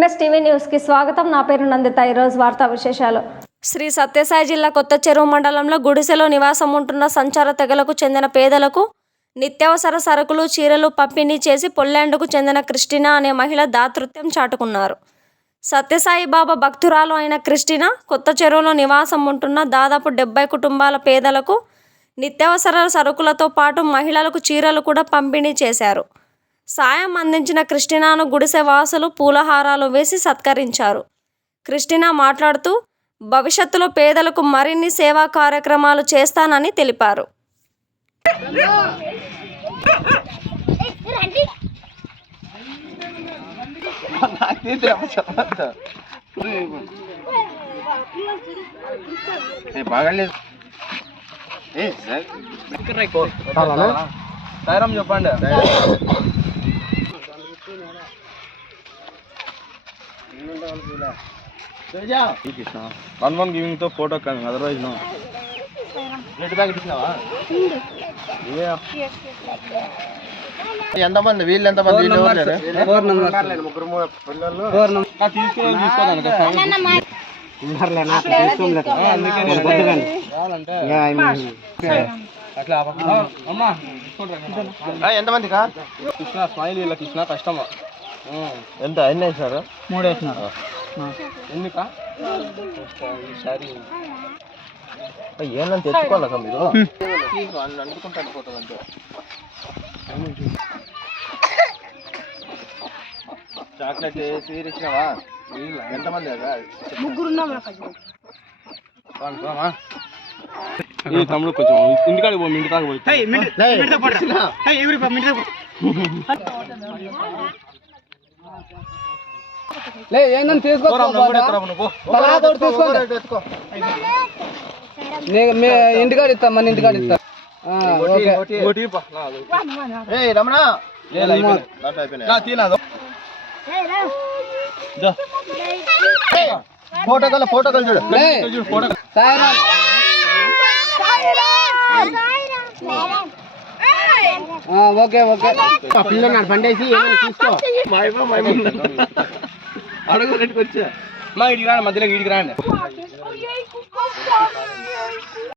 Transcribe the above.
MS TV న్యూస్కి స్వాగతం. నా పేరు నందిత. ఈరోజు వార్తా విశేషాలు. శ్రీ సత్యసాయి జిల్లా కొత్త చెరువు మండలంలో గుడిసెలో నివాసం ఉంటున్న సంచార తెగలకు చెందిన పేదలకు నిత్యావసర సరుకులు చీరలు పంపిణీ చేసి పొల్లాండ్కు చెందిన క్రిస్టినా అనే మహిళ దాతృత్వం చాటుకున్నారు. సత్యసాయి బాబా భక్తురాలు అయిన క్రిస్టినా కొత్త చెరువులో నివాసం ఉంటున్న దాదాపు డెబ్బై కుటుంబాల పేదలకు నిత్యావసర సరుకులతో పాటు మహిళలకు చీరలు కూడా పంపిణీ చేశారు. సాయం అందించిన క్రిస్టినాను గుడిసె వాసులు పూలహారాలు వేసి సత్కరించారు. క్రిస్టినా మాట్లాడుతూ భవిష్యత్తులో పేదలకు మరిన్ని సేవా కార్యక్రమాలు చేస్తానని తెలిపారు. బాగలేదు వన్ వన్ గివింగ్తో ఫోటో కానీ అదర్వైజ్ నో రెడ్ బ్యాగ్ ఇచ్చినావా ఎంతమంది వీళ్ళు ఎంతమంది వీళ్ళు ముగ్గురు లేరు? తీసుకుని తీసుకోదానికి ఎంతమంది కా కృష్ణ స్మైల్ వీళ్ళ కృష్ణ కష్టమా ఎంత ఎన్ని వేసినారు? మూడు వేసినారు ఎన్ని కా ఈసారి ఏమన్నా తెచ్చుకోవాలి అసలు మీరు? వాళ్ళు అనుకుంటూ అనుకుంటుంది అంతే. చాక్లెట్ స్వీట్ ఇచ్చినావా ఎంతమంది ఈ తమ్ముడు కొంచెం ఇంటికాడికి పో ఇంటికాడికి పోయి లే ఏందని తీసుకో ఇంటికాడ ఇస్తా మన ఇంటికాడ ఇస్తా. రమణ. ఫోటో కల ఫోటో కల చూడు. లే. చూడు ఫోటో కల. సాయిరామ్ ఆ, ఓకే ఓకే అడుగు రెడ్డికి వచ్చా మా ఇడికి రాండి మధ్యలో ఇడికి రాండి